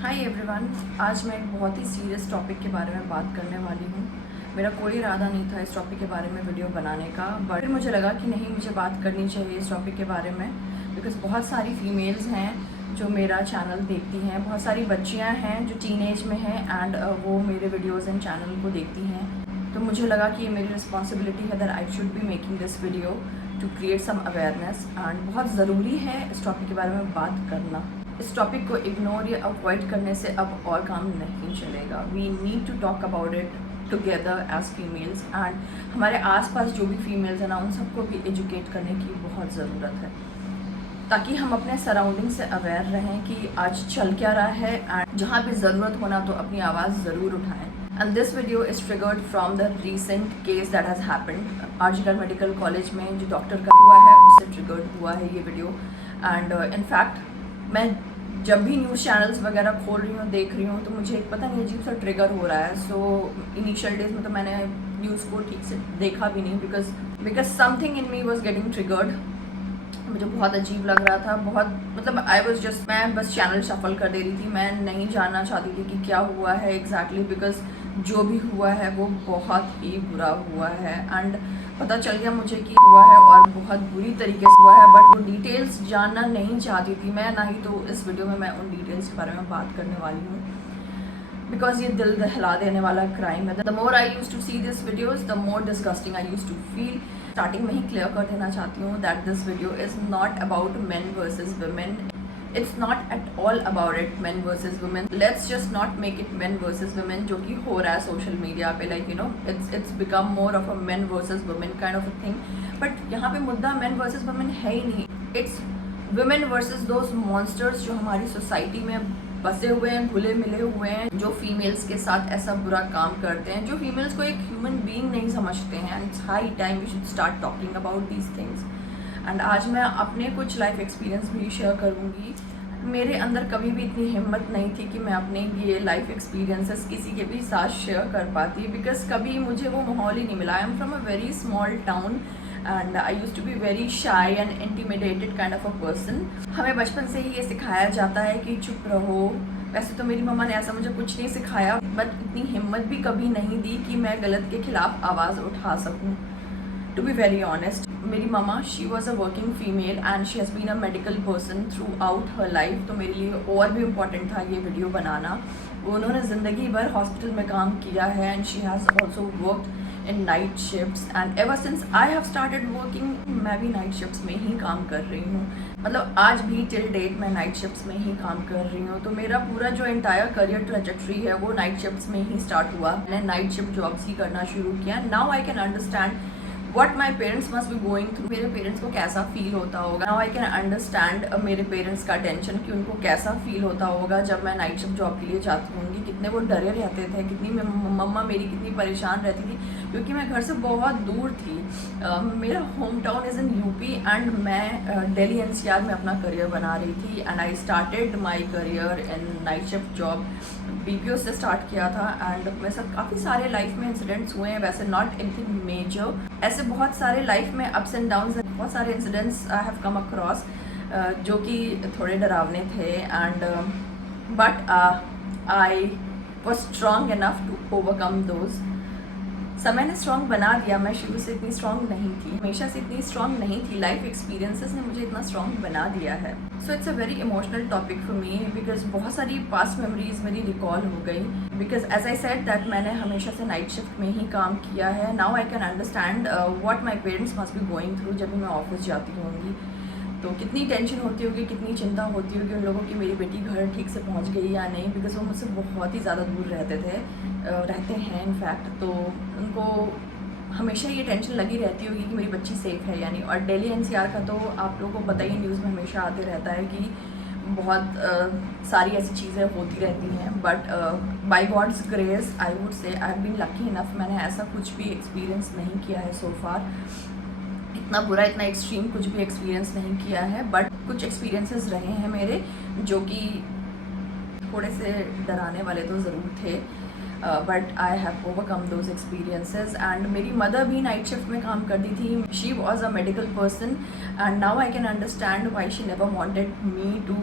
Hi everyone, आज मैं एक बहुत ही सीरियस टॉपिक के बारे में बात करने वाली हूँ। मेरा कोई इरादा नहीं था इस टॉपिक के बारे में वीडियो बनाने का, बट फिर मुझे लगा कि नहीं, मुझे बात करनी चाहिए इस टॉपिक के बारे में। बिकॉज़ बहुत सारी फीमेल्स हैं जो मेरा चैनल देखती हैं, बहुत सारी बच्चियाँ हैं जो टीनेज में हैं एंड वो मेरे वीडियोज़ एंड चैनल को देखती हैं। तो मुझे लगा कि ये मेरी रिस्पॉन्सिबिलिटी है that I should be making this video to create some awareness, and बहुत ज़रूरी है इस टॉपिक के बारे में बात करना। इस टॉपिक को इग्नोर या अवॉइड करने से अब और काम नहीं चलेगा। We need to talk about it together as females, and हमारे आसपास जो भी फीमेल्स हैं ना, उन सबको भी एजुकेट करने की बहुत ज़रूरत है, ताकि हम अपने सराउंडिंग से अवेयर रहें कि आज चल क्या रहा है, एंड जहाँ भी ज़रूरत होना तो अपनी आवाज़ ज़रूर उठाएं। And this video is triggered from the recent case that has happened RG Kar medical college में। जो डॉक्टर का हुआ है उससे ट्रिगर्ड हुआ है ये वीडियो। एंड इनफैक्ट मैं जब भी न्यूज़ चैनल्स वगैरह खोल रही हूँ, देख रही हूँ, तो मुझे एक पता नहीं अजीब सा ट्रिगर हो रहा है। सो इनिशियल डेज में तो मैंने न्यूज़ को ठीक से देखा भी नहीं, because something in me was getting triggered. मुझे बहुत अजीब लग रहा था, बहुत मैं बस चैनल शफल कर दे रही थी। मैं नहीं जानना चाहती थी कि क्या हुआ है एग्जैक्टली, बिकॉज जो भी हुआ है वो बहुत ही बुरा हुआ है। एंड पता चल गया मुझे कि हुआ है और बहुत बुरी तरीके से हुआ है, बट वो डिटेल्स जानना नहीं चाहती थी मैं, ना ही तो इस वीडियो में मैं उन डिटेल्स के बारे में बात करने वाली हूँ, बिकॉज ये दिल दहला देने वाला क्राइम है। The more I use to see this videos the more disgusting I use to feel. Starting में ही क्लियर कर देना चाहती हूँ that this video is not about men versus women. It's not at all about it men versus women. Let's just not make it men versus women, जो कि हो रहा है सोशल मीडिया पे। Like it's become more of a men versus women kind of a thing. But यहाँ पे मुद्दा main versus women है ही नहीं। It's women versus those monsters जो हमारी सोसाइटी में बसे हुए हैं, घुले मिले हुए हैं, जो फीमेल्स के साथ ऐसा बुरा काम करते हैं, जो फीमेल्स को एक ह्यूमन बीइंग नहीं समझते हैं। And it's high time we should start talking about these things. And आज मैं अपने कुछ लाइफ एक्सपीरियंस भी शेयर करूँगी। मेरे अंदर कभी भी इतनी हिम्मत नहीं थी कि मैं अपने ये लाइफ एक्सपीरियंसेस किसी के भी साथ शेयर कर पाती, बिकॉज कभी मुझे वो माहौल ही नहीं मिला। I am from a very small town and I use to be very shy and intimidated kind of a person. हमें बचपन से ही ये सिखाया जाता है कि चुप रहो। वैसे तो मेरी मम्मा ने ऐसा मुझे कुछ नहीं सिखाया, बट इतनी हिम्मत भी कभी नहीं दी कि मैं गलत के खिलाफ आवाज़ उठा सकूं। टू बी वेरी ऑनेस्ट, मेरी मम्मा she was a working female and she has been a medical person throughout her life. तो मेरे लिए और भी इम्पॉर्टेंट था ये वीडियो बनाना। उन्होंने ज़िंदगी भर हॉस्पिटल में काम किया है and she has also worked in night shifts, and ever since I have started working मैं भी नाइट शिफ्ट्स में ही काम कर रही हूँ। मतलब आज भी टिल डेट मैं नाइट शिफ्ट्स में ही काम कर रही हूँ। तो मेरा पूरा जो एंटायर करियर ट्रेजेक्ट्री है वो नाइट शिफ्ट्स में ही स्टार्ट हुआ। मैंने नाइट शिफ्ट जॉब्स ही करना शुरू किया। Now I can understand what my parents must be going through. मेरे पेरेंट्स को कैसा फील होता होगा। नाउ आई कैन अंडरस्टैंड मेरे पेरेंट्स का टेंशन कि उनको कैसा फील होता होगा जब मैं नाइट शिफ्ट जॉब के लिए जाती होंगी। कितने वो डरे रहते थे, कितनी मम्मा मेरी कितनी परेशान रहती थी, क्योंकि मैं घर से बहुत दूर थी। मेरा home town is in UP and मैं दिल्ली एनसीआर में अपना करियर बना रही थी। And I started my career in night shift job. BPO से स्टार्ट किया था एंड मेरे साथ काफ़ी सारे लाइफ में इंसिडेंट्स हुए हैं, वैसे नॉट एनीथिंग मेजर। ऐसे बहुत सारे लाइफ में अप्स एंड डाउन्स, बहुत सारे incidents I have come across जो कि थोड़े डरावने थे। And but I was strong enough to overcome those. समय ने स्ट्रॉन्ग बना दिया। मैं शुरू से इतनी स्ट्रॉन्ग नहीं थी, हमेशा से इतनी स्ट्रॉन्ग नहीं थी। लाइफ एक्सपीरियंसेस ने मुझे इतना स्ट्रॉन्ग बना दिया है। So it's a very emotional topic for me, because बहुत सारी पास्ट मेमोरीज मेरी रिकॉल हो गई। Because as I said that मैंने हमेशा से नाइट शिफ्ट में ही काम किया है। Now I can understand what my parents must be going through जब भी मैं ऑफिस जाती होंगी। तो कितनी टेंशन होती होगी, कितनी चिंता होती होगी उन लोगों की मेरी बेटी घर ठीक से पहुंच गई या नहीं, बिकॉज वो मुझसे बहुत ही ज़्यादा दूर रहते हैं इनफैक्ट। तो उनको हमेशा ये टेंशन लगी रहती होगी कि मेरी बच्ची सेफ़ है या नहीं। और दिल्ली एनसीआर का तो आप लोगों को पता ही, न्यूज़ में हमेशा आते रहता है कि बहुत सारी ऐसी चीज़ें होती रहती हैं। But by God's grace I would say I have been lucky enough, मैंने ऐसा कुछ भी एक्सपीरियंस नहीं किया है सो फार। इतना बुरा, इतना एक्सट्रीम कुछ भी एक्सपीरियंस नहीं किया है। बट कुछ एक्सपीरियंसेस रहे हैं मेरे जो कि थोड़े से डराने वाले तो ज़रूर थे। But I have overcome those experiences. And मेरी मदर भी नाइट शिफ्ट में काम करती थी, she was a medical person, and now I can understand why she never wanted me to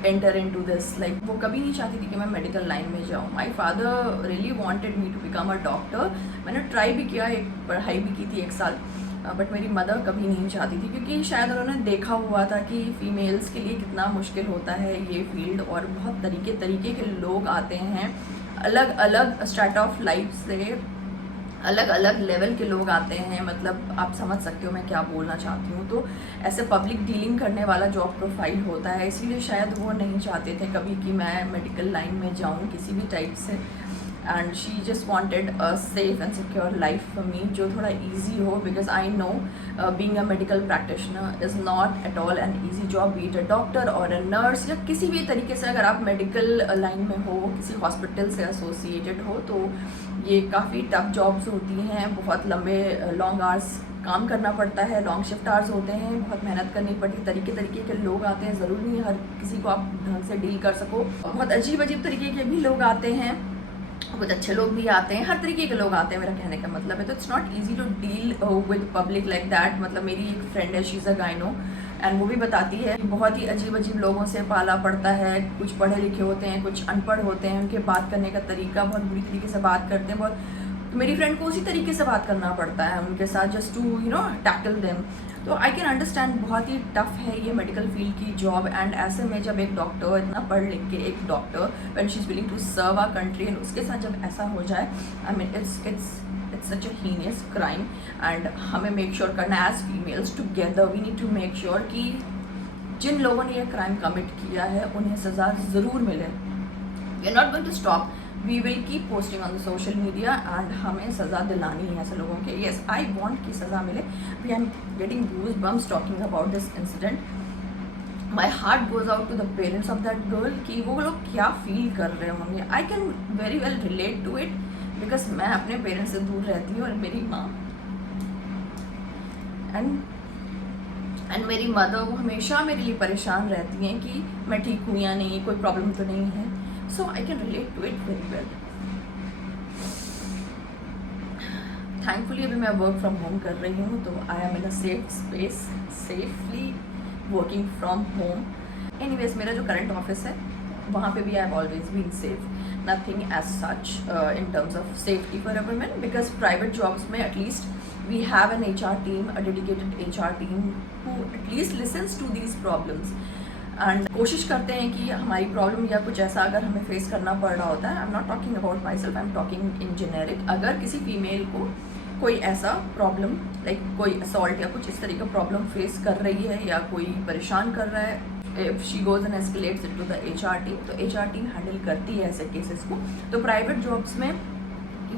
enter in to this. Like वो कभी नहीं चाहती थी कि मैं मेडिकल लाइन में जाऊँ। My father really wanted me to become a doctor. मैंने ट्राई भी किया, एक पढ़ाई भी की थी 1 साल, बट मेरी मदर कभी नहीं चाहती थी, क्योंकि शायद उन्होंने देखा हुआ था कि फ़ीमेल्स के लिए कितना मुश्किल होता है ये फील्ड, और बहुत तरीके के लोग आते हैं, अलग अलग स्टार्ट ऑफ लाइफ से अलग अलग लेवल के लोग आते हैं। मतलब आप समझ सकते हो मैं क्या बोलना चाहती हूँ। तो ऐसे पब्लिक डीलिंग करने वाला जॉब प्रोफाइल होता है, इसीलिए शायद वो नहीं चाहते थे कभी कि मैं मेडिकल लाइन में जाऊँ किसी भी टाइप से। And she just wanted a safe and secure life for me, जो थोड़ा ईजी हो, because I know being a medical practitioner is not at all an easy job, B it a doctor और a nurse, या किसी भी तरीके से अगर आप मेडिकल लाइन में हो, किसी हॉस्पिटल से एसोसिएटेड हो, तो ये काफ़ी टफ जॉब्स होती हैं। बहुत लंबे लॉन्ग आवर्स काम करना पड़ता है, लॉन्ग शिफ्ट आवर्स होते हैं, बहुत मेहनत करनी पड़ती है, तरीके के लोग आते हैं, ज़रूरी नहीं हर किसी को आप ढंग से डील कर सको, बहुत अजीब तरीके के भी लोग आते हैं, कुछ अच्छे लोग भी आते हैं, हर तरीके के लोग आते हैं, मेरा कहने का मतलब है। तो it's not easy to deal with public like that. मतलब मेरी एक फ्रेंड है, she is a gyno, and वो भी बताती है कि बहुत ही अजीब लोगों से पाला पड़ता है। कुछ पढ़े लिखे होते हैं, कुछ अनपढ़ होते हैं, उनके बात करने का तरीका बहुत बुरी तरीके से बात करते हैं, बहुत, तो मेरी फ्रेंड को उसी तरीके से बात करना पड़ता है उनके साथ, जस्ट टू टैकल देम। तो आई कैन अंडरस्टैंड, बहुत ही टफ है ये मेडिकल फील्ड की जॉब। एंड ऐसे में जब एक डॉक्टर इतना पढ़ लिख के, एक doctor when she is willing to serve our country, and उसके साथ जब ऐसा हो जाए, I mean it's such a heinous crime. And हमें मेक श्योर करना as females together, we need to make sure कि जिन लोगों ने ये क्राइम कमिट किया है उन्हें सज़ा ज़रूर मिले। We are not going to stop, we will keep posting on the social media, and हमें सज़ा दिलानी है ऐसे लोगों के। येस, आई वॉन्ट कि सज़ा मिले। We am getting goose bumps talking about this incident. My heart goes out to the parents of that girl, कि वो लोग क्या फील कर रहे होंगे। I can very well relate to it, because मैं अपने पेरेंट्स से दूर रहती हूँ, और मेरी माँ एंड मेरी मदर, वो हमेशा मेरे लिए परेशान रहती हैं कि मैं ठीक हूँ या नहीं, कोई प्रॉब्लम तो नहीं है। So I can relate to it very well. Thankfully अभी मैं वर्क फ्रॉम होम कर रही हूँ, तो I am in a safe space, safely working from home. Anyways, मेरा जो करंट ऑफिस है वहाँ पे भी I have always been safe, nothing as such in terms of safety for a women, because private jobs में at least we have an HR team, a dedicated HR team who at least listens to these problems, and कोशिश करते हैं कि हमारी problem या कुछ ऐसा अगर हमें फेस करना पड़ रहा होता है, I am not talking about my self, I am talking in generic, अगर किसी फीमेल को कोई ऐसा प्रॉब्लम लाइक कोई असॉल्ट या कुछ इस तरह का प्रॉब्लम फेस कर रही है, या कोई परेशान कर रहा है, if she goes and escalates it to the HR team, तो HR टीम हैंडल करती है ऐसे केसेस को। तो प्राइवेट जॉब्स में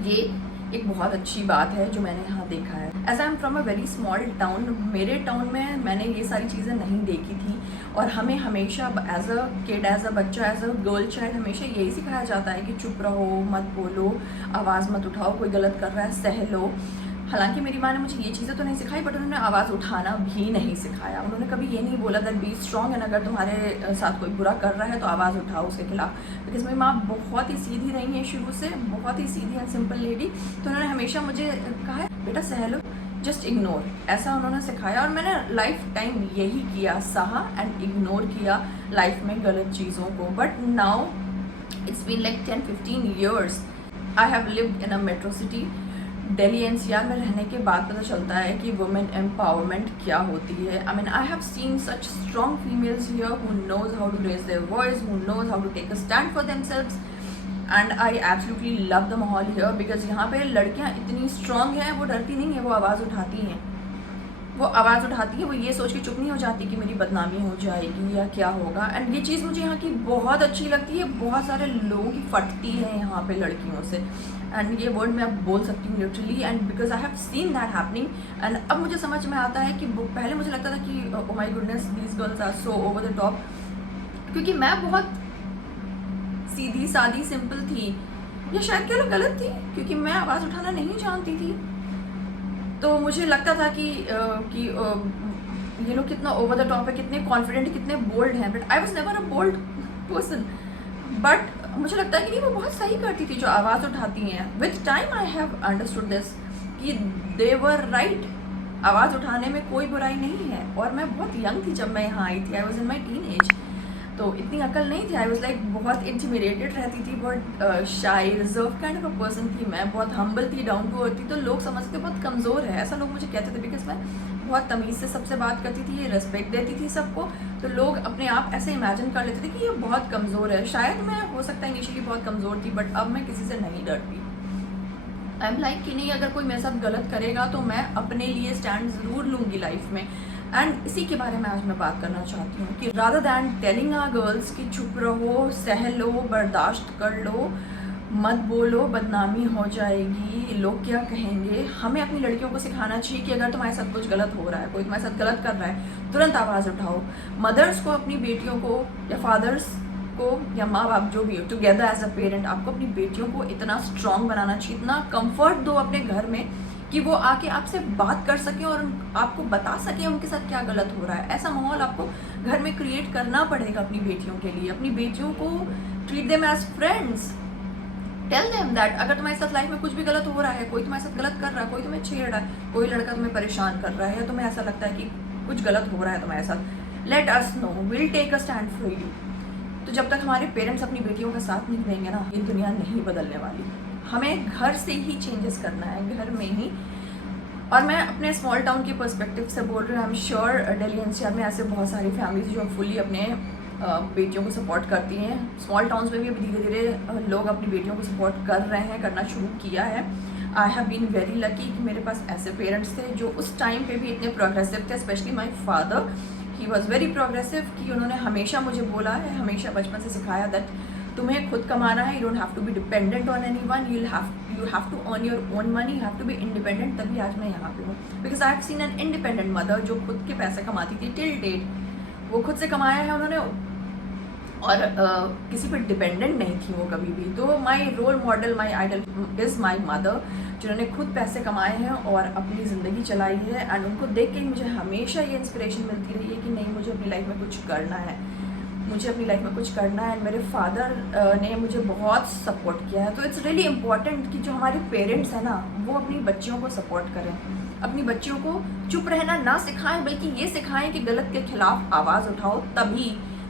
ये एक बहुत अच्छी बात है जो मैंने यहाँ देखा है। As I am from a very small town, मेरे टाउन में मैंने ये सारी चीज़ें नहीं देखी थी, और हमें हमेशा as a kid, as a बच्चा, एज अ गर्ल चाइल्ड हमेशा यही सिखाया जाता है कि चुप रहो, मत बोलो, आवाज़ मत उठाओ, कोई गलत कर रहा है सह लो। हालांकि मेरी माँ ने मुझे ये चीज़ें तो नहीं सिखाई, बट उन्होंने आवाज़ उठाना भी नहीं सिखाया। उन्होंने कभी ये नहीं बोला दैट बी स्ट्रॉन्ग, एंड अगर तुम्हारे साथ कोई बुरा कर रहा है तो आवाज़ उठाओ उसके खिलाफ, बिकॉज मेरी माँ बहुत ही सीधी रही है शुरू से, बहुत ही सीधी एंड सिंपल लेडी। तो उन्होंने हमेशा मुझे कहा है बेटा सह लो, जस्ट इग्नोर, ऐसा उन्होंने सिखाया, और मैंने लाइफ टाइम यही किया, सहा एंड इग्नोर किया लाइफ में गलत चीज़ों को। But now it's been like 10-15 years I have lived in a metro city. Delhi NCR में रहने के बाद पता चलता है कि वुमेन एम्पावरमेंट क्या होती है। I mean I have seen such strong females here who knows how to raise their voice, who knows how to take a stand for themselves, and I absolutely love the माहौल here, because यहाँ पे लड़कियाँ इतनी strong हैं, वो डरती नहीं है, वो आवाज़ उठाती हैं, वो आवाज़ उठाती है, वो ये सोच के चुप नहीं हो जाती कि मेरी बदनामी हो जाएगी या क्या होगा। एंड ये चीज़ मुझे यहाँ की बहुत अच्छी लगती है, बहुत सारे लोगों की फटती है यहाँ पे लड़कियों से, एंड ये वर्ड मैं अब बोल सकती हूँ literally, and because I have seen that happening. And अब मुझे समझ में आता है कि पहले मुझे लगता था कि oh my goodness these girls are so over the top, क्योंकि मैं बहुत सीधी सादी सिंपल थी, या शायद क्या गलत थी, क्योंकि मैं आवाज़ उठाना नहीं जानती थी। तो मुझे लगता था कि ये लोग कितना ओवर द टॉप है, कितने कॉन्फिडेंट, कितने बोल्ड हैं, but I was never a bold person. But मुझे लगता है कि नहीं वो बहुत सही करती थी जो आवाज़ उठाती हैं। With time I have understood this कि दे वर राइट, आवाज़ उठाने में कोई बुराई नहीं है। और मैं बहुत यंग थी जब मैं यहाँ आई थी, I was in my teen age, तो इतनी अकल नहीं थी। आई वॉज लाइक बहुत इंटिमिडेटेड रहती थी, बहुत शाई reserve kind of a person थी मैं, बहुत हम्बल थी, डाउन टू अर्थ थी। तो लोग समझते बहुत कमज़ोर है, ऐसा लोग मुझे कहते थे, बिकॉज मैं बहुत तमीज़ से सबसे बात करती थी, रेस्पेक्ट देती थी सबको। तो लोग अपने आप ऐसे इमेजिन कर लेते थे कि ये बहुत कमज़ोर है। शायद मैं हो सकता है इनिशियली बहुत कमज़ोर थी, बट अब मैं किसी से नहीं डरती। आई एम लाइक कि नहीं, अगर कोई मेरे साथ गलत करेगा तो मैं अपने लिए स्टैंड ज़रूर लूँगी लाइफ में। एंड इसी के बारे में आज मैं बात करना चाहती हूँ कि rather than telling our girls कि चुप रहो, सह लो, बर्दाश्त कर लो, मत बोलो, बदनामी हो जाएगी, लोग क्या कहेंगे, हमें अपनी लड़कियों को सिखाना चाहिए कि अगर तुम्हारे साथ कुछ गलत हो रहा है, कोई तुम्हारे साथ गलत कर रहा है, तुरंत आवाज़ उठाओ। मदर्स को अपनी बेटियों को या फादर्स को या माँ बाप जो भी हो, टुगेदर एज अ पेरेंट, आपको अपनी बेटियों को इतना स्ट्रॉन्ग बनाना चाहिए, इतना कंफर्ट दो अपने घर में कि वो आके आपसे बात कर सकें और आपको बता सकें उनके साथ क्या गलत हो रहा है। ऐसा माहौल आपको घर में क्रिएट करना पड़ेगा अपनी बेटियों के लिए। अपनी बेटियों को treat them as friends, tell them that अगर तुम्हारे साथ लाइफ में कुछ भी गलत हो रहा है, कोई तुम्हारे साथ गलत कर रहा है, कोई तुम्हें छेड़ रहा है, कोई लड़का तुम्हें परेशान कर रहा है, तुम्हें ऐसा लगता है कि कुछ गलत हो रहा है तुम्हारे साथ, let us know, will take a stand for you. तो जब तक हमारे पेरेंट्स अपनी बेटियों का साथ नहीं देंगे ना, ये दुनिया नहीं बदलने वाली। हमें घर से ही चेंजेस करना है, घर में ही। और मैं अपने स्मॉल टाउन के पर्सपेक्टिव से बोल रही हूँ। I am sure Delhi NCR में ऐसे बहुत सारी फैमिलीज जो फुली अपने बेटियों को सपोर्ट करती हैं। स्मॉल टाउन्स में भी अभी धीरे धीरे लोग अपनी बेटियों को सपोर्ट कर रहे हैं, करना शुरू किया है। I have been very lucky कि मेरे पास ऐसे पेरेंट्स थे जो उस टाइम पे भी इतने प्रोग्रेसिव थे। Specially my father, he was very progressive कि उन्होंने हमेशा मुझे बोला है, हमेशा बचपन से सिखाया दैट तुम्हें खुद कमाना है, you don't have to be dependent on anyone, you have to earn your own money, you have to be independent. तभी आज मैं यहाँ पे हूँ, because I have seen an independent mother जो खुद के पैसे कमाती थी टिल डेट, वो खुद से कमाया है उन्होंने, और किसी पर डिपेंडेंट नहीं थी वो कभी भी। तो my role model, my idol is my mother, जिन्होंने खुद पैसे कमाए हैं और अपनी ज़िंदगी चलाई है। एंड उनको देख के मुझे हमेशा ये इंस्पिरेशन मिलती रही है कि नहीं, मुझे अपनी लाइफ में कुछ करना है, मुझे अपनी लाइफ में कुछ करना है। एंड मेरे फादर ने मुझे बहुत सपोर्ट किया है। तो इट्स रियली इम्पॉर्टेंट कि जो हमारे पेरेंट्स हैं ना, वो अपनी बच्चियों को सपोर्ट करें, अपनी बच्चियों को चुप रहना ना सिखाएं, बल्कि ये सिखाएं कि गलत के खिलाफ आवाज़ उठाओ।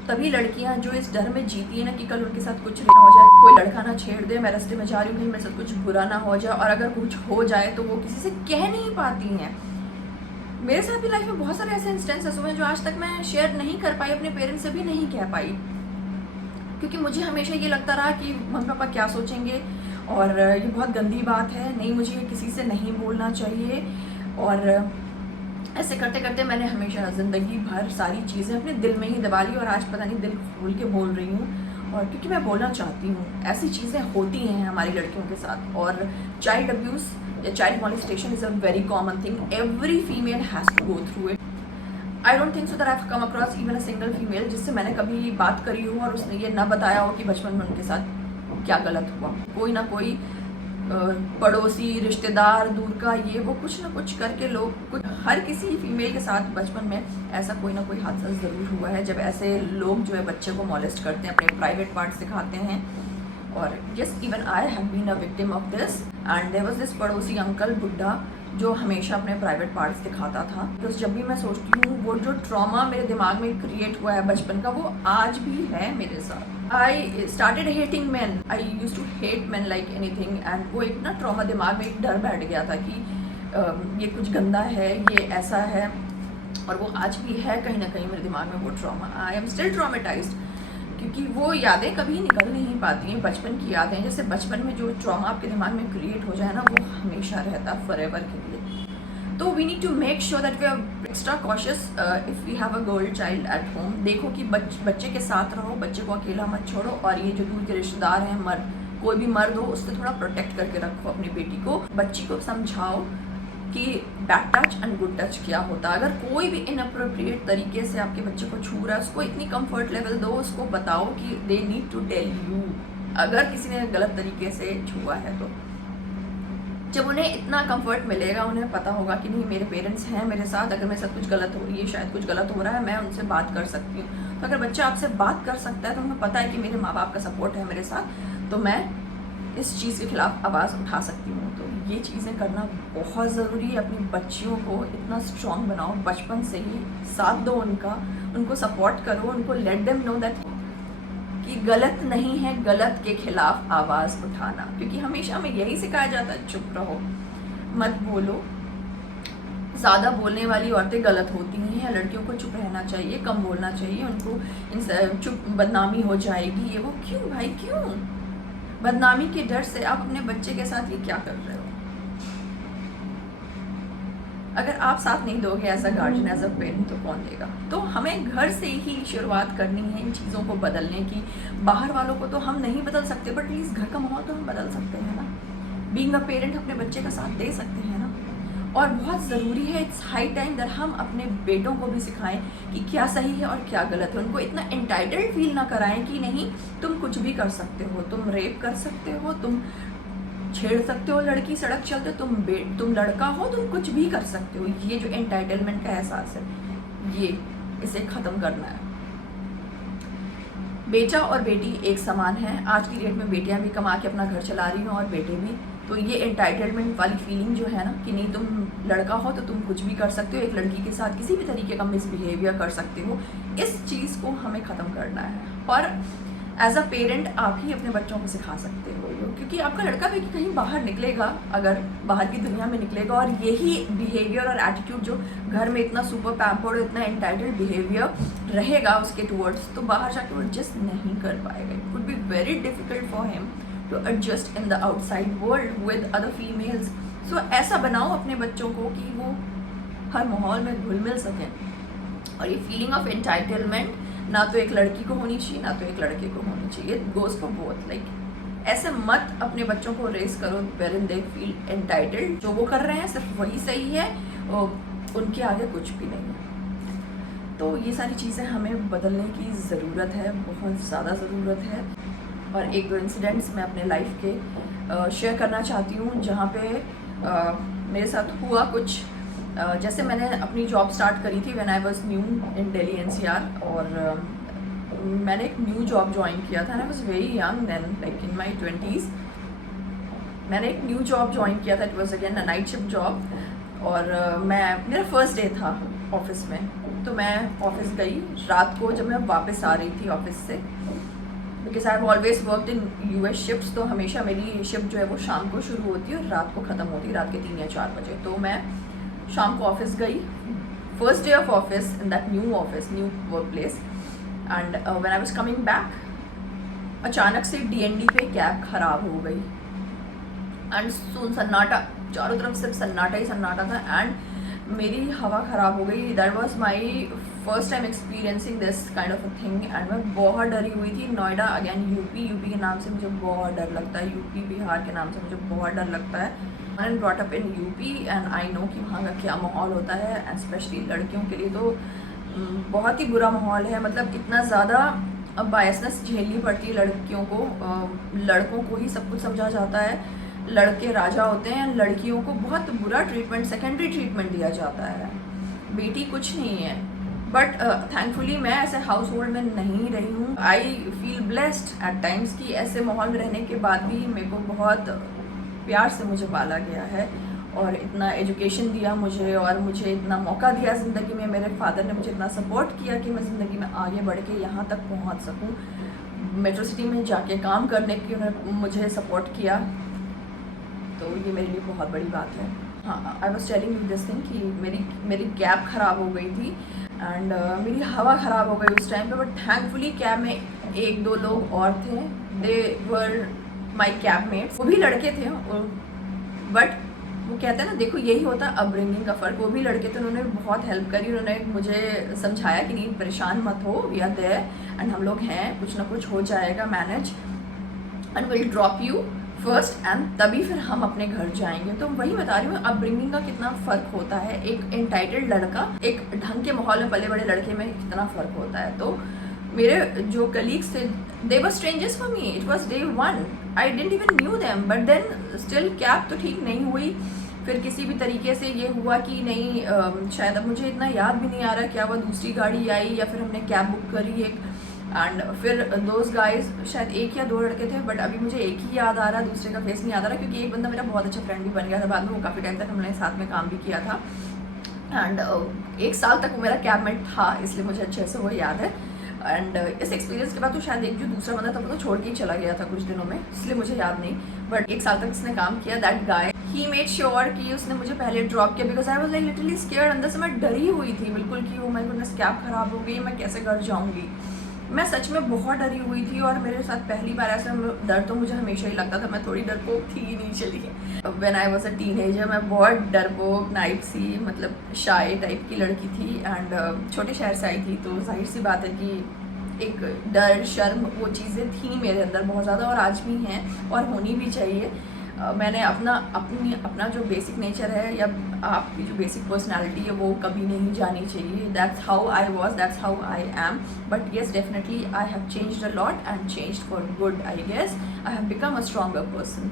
तभी लड़कियां जो इस डर में जीती है ना कि कल उनके साथ कुछ ना हो जाए, कोई लड़का ना छेड़ दे, मैं रास्ते में जा रही हूँ, कहीं मेरे साथ कुछ बुरा ना हो जाए, और अगर कुछ हो जाए तो वो किसी से कह नहीं पाती हैं। मेरे साथ भी लाइफ में बहुत सारे ऐसे इंस्टेंसेस हुए हैं जो आज तक मैं शेयर नहीं कर पाई, अपने पेरेंट्स से भी नहीं कह पाई, क्योंकि मुझे हमेशा ये लगता रहा कि मम्मी पापा क्या सोचेंगे, और ये बहुत गंदी बात है, नहीं, मुझे किसी से नहीं बोलना चाहिए। और ऐसे करते करते मैंने हमेशा ज़िंदगी भर सारी चीज़ें अपने दिल में ही दबा ली, और आज पता नहीं दिल खोल के बोल रही हूँ, और क्योंकि मैं बोलना चाहती हूँ। ऐसी चीज़ें होती हैं हमारी लड़कियों के साथ, और चाइल्ड अब्यूज़ या child molestation is a very common thing, every female has to go through it. I don't think so that I have come across even a single female जिससे मैंने कभी बात करी हो और उसने ये ना बताया हो कि बचपन में उनके साथ क्या गलत हुआ। कोई ना कोई पड़ोसी, रिश्तेदार, दूर का, ये वो कुछ ना कुछ करके लोग कुछ, हर किसी फीमेल के साथ बचपन में ऐसा कोई ना कोई हादसा ज़रूर हुआ है, जब ऐसे लोग जो है बच्चे को मॉलेस्ट करते हैं, अपने प्राइवेट पार्ट्स दिखाते हैं। और yes, even I have been a victim of this. And there was this पड़ोसी अंकल बुड्ढा जो हमेशा अपने प्राइवेट पार्ट्स दिखाता था। तो जब भी मैं सोचती हूँ वो जो ट्रॉमा मेरे दिमाग में क्रिएट हुआ है बचपन का, वो आज भी है मेरे साथ। I started hating man, I use to hate man like anything. And वो एक ना ट्रॉमा दिमाग में एक डर बैठ गया था कि ये कुछ गंदा है, ये ऐसा है, और वो आज भी है कहीं ना कहीं मेरे दिमाग में वो trauma. I am still traumatised, क्योंकि वो यादें कभी निकल नहीं पाती हैं, बचपन की यादें। जैसे बचपन में जो ट्रॉमा आपके दिमाग में क्रिएट हो जाए ना, वो हमेशा रहता है, फॉरएवर के लिए। तो we need to make sure that we are extra cautious if we have a girl child at home. देखो कि बच्चे के साथ रहो, बच्चे को अकेला मत छोड़ो, और ये जो दूर के रिश्तेदार हैं, मर्द, कोई भी मर्द हो, उससे थोड़ा प्रोटेक्ट करके रखो अपनी बेटी को। बच्ची को समझाओ कि bad touch and good touch क्या होता है। अगर कोई भी इनअप्रोप्रिएट तरीके से आपके बच्चे को छू रहा है, उसको इतनी कंफर्ट लेवल दो, उसको बताओ कि they need to tell you अगर किसी ने गलत तरीके से छुआ है। तो जब उन्हें इतना कंफर्ट मिलेगा, उन्हें पता होगा कि नहीं, मेरे पेरेंट्स हैं मेरे साथ, अगर मेरे साथ कुछ गलत हो रही है, शायद कुछ गलत हो रहा है, मैं उनसे बात कर सकती हूँ, तो अगर बच्चा आपसे बात कर सकता है तो हमें पता है कि मेरे माँ बाप का सपोर्ट है मेरे साथ, तो मैं इस चीज़ के खिलाफ आवाज़ उठा सकती हूँ। तो ये चीज़ें करना बहुत ज़रूरी है। अपनी बच्चियों को इतना स्ट्रॉन्ग बनाओ, बचपन से ही साथ दो उनका, उनको सपोर्ट करो, उनको लेट देम नो दैट कि गलत नहीं है गलत के खिलाफ आवाज़ उठाना। क्योंकि हमेशा हमें यही सिखाया जाता है, चुप रहो, मत बोलो, ज़्यादा बोलने वाली औरतें गलत होती हैं, लड़कियों को चुप रहना चाहिए, कम बोलना चाहिए, उनको चुप बदनामी हो जाएगी, ये वो। क्यों भाई, क्यों? बदनामी के डर से आप अपने बच्चे के साथ ये क्या कर रहे हो? अगर आप साथ नहीं दोगे as a guardian, as a parent, तो कौन देगा? तो हमें घर से ही शुरुआत करनी है इन चीज़ों को बदलने की। बाहर वालों को तो हम नहीं बदल सकते, बट एटलीस्ट घर का माहौल तो हम बदल सकते हैं ना। बीइंग अ पेरेंट अपने बच्चे का साथ दे सकते हैं ना। और बहुत ज़रूरी है, इट्स हाई टाइम दैट हम अपने बेटों को भी सिखाएं कि क्या सही है और क्या गलत है। उनको इतना एंटाइटल्ड फील ना कराएं कि नहीं तुम कुछ भी कर सकते हो, तुम रेप कर सकते हो, तुम छेड़ सकते हो लड़की सड़क चलते, तुम लड़का हो, तुम कुछ भी कर सकते हो। ये जो एंटाइटलमेंट का एहसास है, ये इसे ख़त्म करना है। बेटा और बेटी एक समान है। आज की डेट में बेटियां भी कमा के अपना घर चला रही हैं और बेटे भी। तो ये एंटाइटलमेंट वाली फीलिंग जो है ना कि नहीं तुम लड़का हो तो तुम कुछ भी कर सकते हो, एक लड़की के साथ किसी भी तरीके का मिसबिहेवियर कर सकते हो, इस चीज़ को हमें ख़त्म करना है। और एज अ पेरेंट आप ही अपने बच्चों को सिखा सकते हो, क्योंकि आपका लड़का भी कहीं बाहर निकलेगा, अगर बाहर की दुनिया में निकलेगा और यही बिहेवियर और एटीट्यूड जो घर में इतना सुपर पैम्पर्ड, इतना एंटाइटल्ड बिहेवियर रहेगा उसके टूवर्ड्स, तो बाहर जाके वो एडजस्ट नहीं कर पाएगा। It would be very difficult for him to adjust in the outside world with other females. So ऐसा बनाओ अपने बच्चों को कि वो हर माहौल में घुल मिल सकें। और ये फीलिंग ऑफ एंटाइटलमेंट ना तो एक लड़की को होनी चाहिए, ना तो एक लड़के को होनी चाहिए। It goes for both. Like ऐसे मत अपने बच्चों को रेस करो वेयर दे फील एंटाइटल्ड। जो वो कर रहे हैं सिर्फ वही सही है और उनके आगे कुछ भी नहीं है। तो ये सारी चीज़ें हमें बदलने की ज़रूरत है, बहुत ज़्यादा ज़रूरत है। और एक दो इंसिडेंट्स मैं अपने लाइफ के शेयर करना चाहती हूँ, जहाँ पे मेरे साथ हुआ कुछ। जैसे मैंने अपनी जॉब स्टार्ट करी थी when I was new in Delhi NCR, और मैंने एक न्यू जॉब ज्वाइन किया था। I was very young then, like in my 20s। मैंने एक न्यू जॉब ज्वाइन किया था, it was again a night shift job. और मेरा फर्स्ट डे था ऑफिस में, तो मैं ऑफिस गई रात को। जब मैं वापस आ रही थी ऑफिस से, because I have always worked in US shifts, तो हमेशा मेरी शिफ्ट जो है वो शाम को शुरू होती है और रात को ख़त्म होती है, रात के 3 या 4 बजे। तो मैं शाम को ऑफिस गई, first day of office in that new office, new work place. And when I was coming back, अचानक से डीएनडी पे कैब खराब हो गई एंड सुन सन्नाटा, चारों तरफ सिर्फ सन्नाटा ही सन्नाटा था। एंड मेरी हवा ख़राब हो गई। That was my first time experiencing this kind of a thing. And मैं बहुत डरी हुई थी। नोएडा अगेन, यूपी के नाम से मुझे बहुत डर लगता है, यूपी बिहार के नाम से मुझे बहुत डर लगता है। And brought up in UP and I know कि वहाँ का क्या माहौल होता है, एंड स्पेशली लड़कियों के लिए तो बहुत ही बुरा माहौल है। मतलब इतना ज़्यादा बायसनेस झेलनी पड़ती है लड़कियों को। लड़कों को ही सब कुछ समझा जाता है, लड़के राजा होते हैं, लड़कियों को बहुत बुरा ट्रीटमेंट, सेकेंडरी ट्रीटमेंट दिया जाता है। बेटी कुछ नहीं है। बट थैंकफुली मैं ऐसे हाउस होल्ड में नहीं रही हूँ। I feel blessed at times कि ऐसे माहौल में रहने के बाद भी मेरे को बहुत प्यार से मुझे पाला गया है और इतना एजुकेशन दिया मुझे, और मुझे इतना मौका दिया ज़िंदगी में। मेरे फादर ने मुझे इतना सपोर्ट किया कि मैं ज़िंदगी में आगे बढ़ के यहाँ तक पहुँच सकूँ, मेट्रो सिटी में जाके काम करने की उन्होंने मुझे सपोर्ट किया। तो ये मेरे लिए बहुत बड़ी बात है। हाँ, I was telling you this thing कि मेरी कैब ख़राब हो गई थी एंड मेरी हवा ख़राब हो गई उस टाइम पे। बट थैंकफुली कैब में 1-2 लोग और थे, they were my cab mats, वो भी लड़के थे। बट वो कहते हैं ना, देखो यही होता है अपब्रिंगिंग का फ़र्क। वो भी लड़के थे, उन्होंने बहुत हेल्प करी, उन्होंने मुझे समझाया कि नहीं परेशान मत हो, वी आर देयर एंड हम लोग हैं, कुछ ना कुछ हो जाएगा manage, and will drop you first and तभी फिर हम अपने घर जाएंगे। तो वही बता रही हूँ अपब्रिंगिंग का कितना फ़र्क होता है। एक एंटाइटल्ड लड़का, एक ढंग के माहौल में पले बड़े लड़के में कितना फ़र्क होता है। तो मेरे जो कलीग्स थे, they were strangers for me, it was day 1, I didn't even knew them, but then still cab तो ठीक नहीं हुई फिर किसी भी तरीके से ये हुआ कि नहीं, शायद अब मुझे इतना याद भी नहीं आ रहा क्या वो दूसरी गाड़ी आई या फिर हमने कैब बुक करी एक, एंड फिर दोज गाइज शायद एक या दो लड़के थे, बट अभी मुझे एक ही याद आ रहा, दूसरे का फेस नहीं याद आ रहा, क्योंकि एक बंदा मेरा बहुत अच्छा फ्रेंड भी बन गया था बाद में, वो काफ़ी टाइम तक हमने साथ में काम भी किया था, एंड 1 साल तक वो मेरा कैबमेट था, इसलिए मुझे अच्छे से वो याद है। एंड इस एक्सपीरियंस के बाद तो शायद एक जो दूसरा बंदा था वो तो छोड़ के ही चला गया था कुछ दिनों में, इसलिए मुझे याद नहीं, बट 1 साल तक इसने काम किया। That guy he made sure कि उसने मुझे पहले ड्रॉप किया, because I was like literally scared, अंदर से मैं डरी हुई थी बिल्कुल कि वो माय गुडनेस कैब खराब हो गई, मैं कैसे घर जाऊँगी। मैं सच में बहुत डरी हुई थी, और मेरे साथ पहली बार ऐसा डर तो मुझे हमेशा ही लगता था, मैं थोड़ी डरपोक थी ही नहीं चली। When I was a teenager मैं बहुत डरपोक, नाइट सी, मतलब शाय टाइप की लड़की थी, एंड छोटे शहर से आई थी, तो जाहिर सी बात है कि एक डर शर्म वो चीज़ें थी मेरे अंदर बहुत ज़्यादा, और आज भी हैं और होनी भी चाहिए। मैंने अपना जो बेसिक नेचर है या आपकी जो बेसिक पर्सनालिटी है वो कभी नहीं जानी चाहिए। That's how I was, that's how I am, but yes definitely I have changed a lot and changed for good. I guess I have become a stronger person.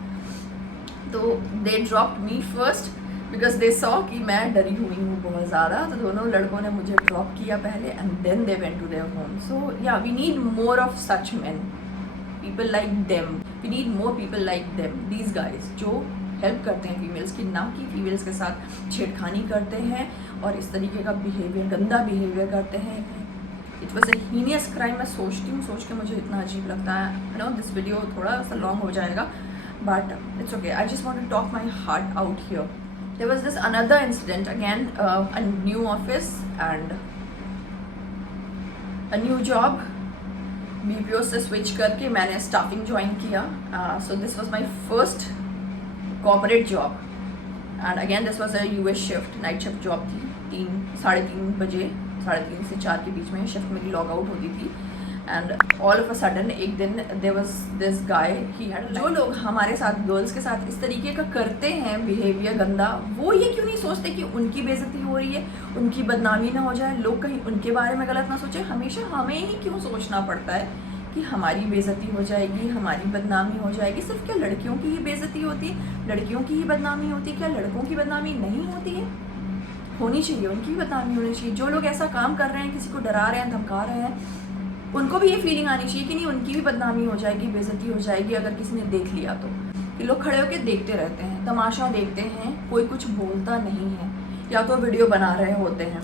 तो they dropped me first because they saw कि मैं डरी हुई हूँ बहुत ज़्यादा, तो दोनों लड़कों ने मुझे ड्रॉप किया पहले, and then they went to their home. So yeah we need more of such man, people like them, we need more people like them, these guys जो हेल्प करते हैं फीमेल्स की, ना कि फीमेल्स के साथ छेड़खानी करते हैं और इस तरीके का बिहेवियर, गंदा बिहेवियर करते हैं। It was a heinous crime. मैं सोच के मुझे इतना अजीब लगता है। यू नो दिस वीडियो थोड़ा सा लॉन्ग हो जाएगा, but it's okay, I just want to talk my heart out here. There was this another incident again, a new office and a new job. BPO से switch करके मैंने staffing join किया। So this was my first corporate job, and again this was a US shift, night shift job थी। 3-3:30 बजे, 3:30 से 4 के बीच में shift मेरी लॉग आउट होती थी। And all of a sudden एक दिन there was this guy, he had, जो लोग हमारे साथ गर्ल्स के साथ इस तरीके का करते हैं बिहेवियर गंदा, वो ये क्यों नहीं सोचते कि उनकी बेइज्जती हो रही है, उनकी बदनामी ना हो जाए, लोग कहीं उनके बारे में गलत ना सोचे। हमेशा हमें ही क्यों सोचना पड़ता है कि हमारी बेइज्जती हो जाएगी, हमारी बदनामी हो जाएगी। सिर्फ क्या लड़कियों की ही बेइज्जती होती है, लड़कियों की ही बदनामी होती है, क्या लड़कों की बदनामी नहीं होती है? होनी चाहिए, उनकी भी बदनामी होनी चाहिए। जो लोग ऐसा काम कर रहे हैं, किसी को डरा रहे हैं, धमका रहे हैं, उनको भी ये फीलिंग आनी चाहिए कि नहीं उनकी भी बदनामी हो जाएगी, बेइज्जती हो जाएगी अगर किसी ने देख लिया तो। कि लोग खड़े होकर देखते रहते हैं, तमाशा देखते हैं, कोई कुछ बोलता नहीं है, या तो वीडियो बना रहे होते हैं।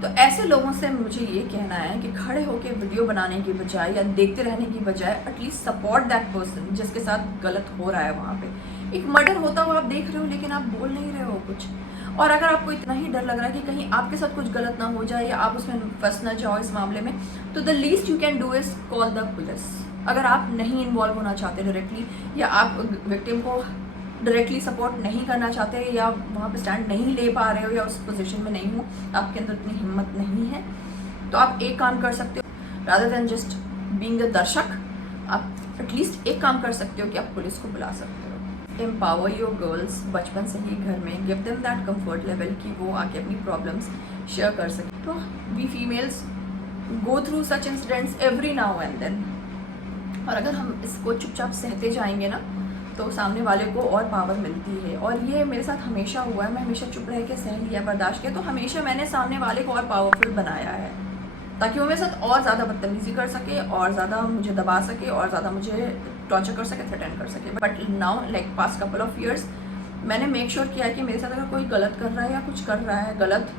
तो ऐसे लोगों से मुझे ये कहना है कि खड़े होकर वीडियो बनाने की बजाय या देखते रहने की बजाय एटलीस्ट सपोर्ट दैट पर्सन जिसके साथ गलत हो रहा है। वहाँ पे एक मर्डर होता हुआ आप देख रहे हो, लेकिन आप बोल नहीं रहे हो कुछ। और अगर आपको इतना ही डर लग रहा है कि कहीं आपके साथ कुछ गलत ना हो जाए या आप उसमें फंस ना जाओ इस मामले में, तो the least you can do is call the police. अगर आप नहीं इन्वॉल्व होना चाहते डायरेक्टली, या आप विक्टिम को डायरेक्टली सपोर्ट नहीं करना चाहते, या वहाँ पे स्टैंड नहीं ले पा रहे हो, या उस पोजीशन में नहीं हो, आपके अंदर इतनी हिम्मत नहीं है, तो आप एक काम कर सकते हो, rather than just being a दर्शक, आप एटलीस्ट एक काम कर सकते हो कि आप पुलिस को बुला सकते हो। एम्पावर योर गर्ल्स बचपन से ही घर में, give them that comfort level कि वो आके अपनी प्रॉब्लम्स शेयर कर सकें। तो we females go through such incidents every now and then, और अगर हम इसको चुपचाप सहते जाएंगे ना, तो सामने वाले को और पावर मिलती है। और ये मेरे साथ हमेशा हुआ है, मैं हमेशा चुप रह के सह लिया, बर्दाश्त किया, तो हमेशा मैंने सामने वाले को और पावरफुल बनाया है, ताकि वो मेरे साथ और ज़्यादा बदतमीजी कर सके, और ज़्यादा मुझे दबा सके, और ज़्यादा मुझे टॉर्चर कर सके, थ्रेटन कर सके। But now like past couple of years मैंने मेक श्योर किया कि मेरे साथ अगर कोई गलत कर रहा है या कुछ कर रहा है गलत,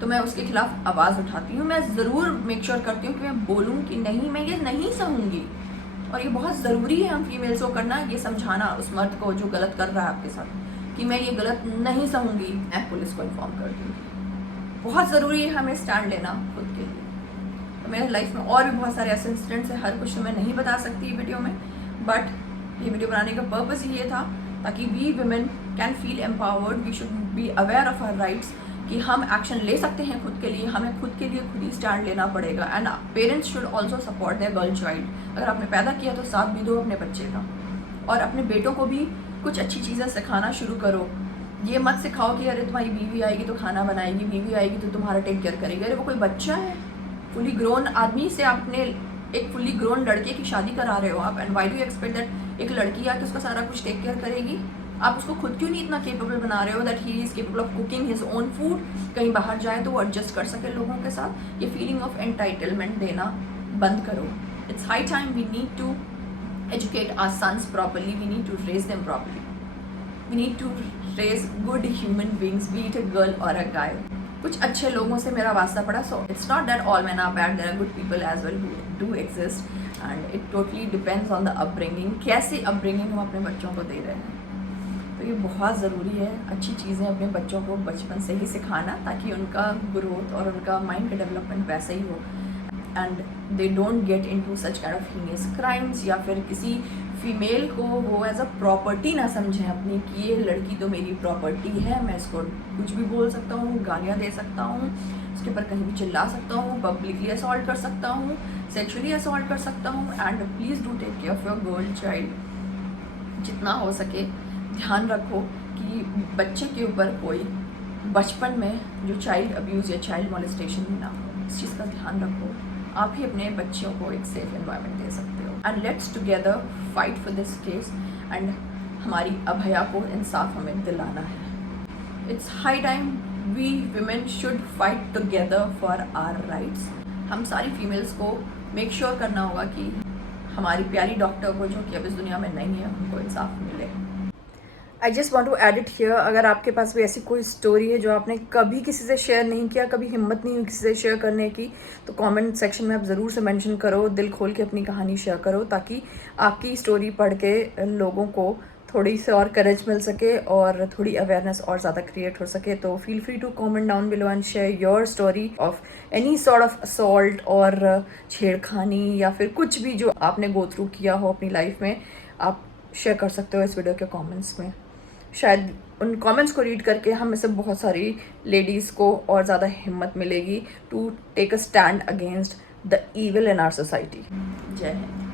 तो मैं उसके खिलाफ आवाज़ उठाती हूँ। मैं ज़रूर मेक श्योर करती हूँ कि मैं बोलूँ कि नहीं, मैं ये नहीं सहूँगी। और ये बहुत ज़रूरी है हम फीमेल्स को करना, ये समझाना उस मर्द को जो गलत कर रहा है आपके साथ कि मैं ये गलत नहीं सहूँगी, मैं पुलिस को इन्फॉर्म कर दूँगी। बहुत ज़रूरी है हमें स्टैंड लेना खुद के लिए। तो मेरे लाइफ में और भी बहुत सारे ऐसे इंसिडेंट्स हैं, हर कुछ तो मैं नहीं बता सकती वीडियो में, बट ये वीडियो बनाने का पर्पस ही ये था ताकि we women can feel empowered, we should be aware of our rights, कि हम एक्शन ले सकते हैं खुद के लिए, हमें खुद के लिए खुद ही स्टैंड लेना पड़ेगा। And parents should also support their girl child. अगर आपने पैदा किया तो साथ भी दो अपने बच्चे का, और अपने बेटों को भी कुछ अच्छी चीज़ें सिखाना शुरू करो। ये मत सिखाओ कि अरे तुम्हारी बीवी आएगी तो खाना बनाएगी, बीवी आएगी तो तुम्हारा टेक केयर करेगी। अरे वो कोई बच्चा है, फुली ग्रोन आदमी से आपने एक फुली ग्रोन लड़के की शादी करा रहे हो आप, and why do you expect that एक लड़की आके उसका सारा कुछ टेक केयर करेगी? आप उसको खुद क्यों नहीं इतना केपेबल बना रहे हो that he is capable of cooking his own food, कहीं बाहर जाए तो वो एडजस्ट कर सके लोगों के साथ। ये फीलिंग ऑफ एंटाइटलमेंट देना बंद करो। It's high time we need to educate our sons properly, we need to raise them properly, we need to raise good human beings, be it a girl or a guy। कुछ अच्छे लोगों से मेरा वास्ता पड़ा। So it's not that all men are bad, there are good people as well who do exist and it totally depends on the upbringing, कैसी upbringing हम अपने बच्चों को दे रहे हैं। तो ये बहुत ज़रूरी है अच्छी चीज़ें अपने बच्चों को बचपन से ही सिखाना, ताकि उनका ग्रोथ और उनका माइंड का डेवलपमेंट वैसे ही हो and they don't get into such kind of heinous crimes, या फिर किसी फीमेल को वो एज अ प्रॉपर्टी ना समझें अपनी, कि ये लड़की तो मेरी प्रॉपर्टी है, मैं इसको कुछ भी बोल सकता हूँ, गालियाँ दे सकता हूँ, उसके ऊपर कहीं भी चिल्ला सकता हूँ, पब्लिकली असॉल्ट कर सकता हूँ, सेक्सुअली असॉल्ट कर सकता हूँ। And please do take care of your girl child. जितना हो सके ध्यान रखो कि बच्चे के ऊपर कोई बचपन में जो चाइल्ड अब्यूज़ या चाइल्ड मोलेस्टेशन ना हो, इस चीज़ का ध्यान रखो। आप ही अपने बच्चों को एक सेफ एनवायरनमेंट दे सकते हो। And let's together fight for this case and हमारी अभया को इंसाफ हमें दिलाना है। It's high time we women should fight together for our rights. हम सारी फीमेल्स को मेक श्योर करना होगा कि हमारी प्यारी डॉक्टर को, जो कि अब इस दुनिया में नहीं है, उनको इंसाफ मिले। I just want to add it here, अगर आपके पास भी ऐसी कोई स्टोरी है जो आपने कभी किसी से शेयर नहीं किया, कभी हिम्मत नहीं हुई किसी से शेयर करने की, तो कमेंट सेक्शन में आप ज़रूर से मेंशन करो, दिल खोल के अपनी कहानी शेयर करो, ताकि आपकी स्टोरी पढ़ के लोगों को थोड़ी सी और करेज मिल सके और थोड़ी अवेयरनेस और ज़्यादा क्रिएट हो सके। तो feel free to comment down below and share your story of any sort of assault और छेड़खानी, या फिर कुछ भी जो आपने गो थ्रू किया हो अपनी लाइफ में, आप शेयर कर सकते हो इस वीडियो के कमेंट्स में। शायद उन कमेंट्स को रीड करके हम में से बहुत सारी लेडीज़ को और ज़्यादा हिम्मत मिलेगी to take a stand against the evil in our society. जय हिंद।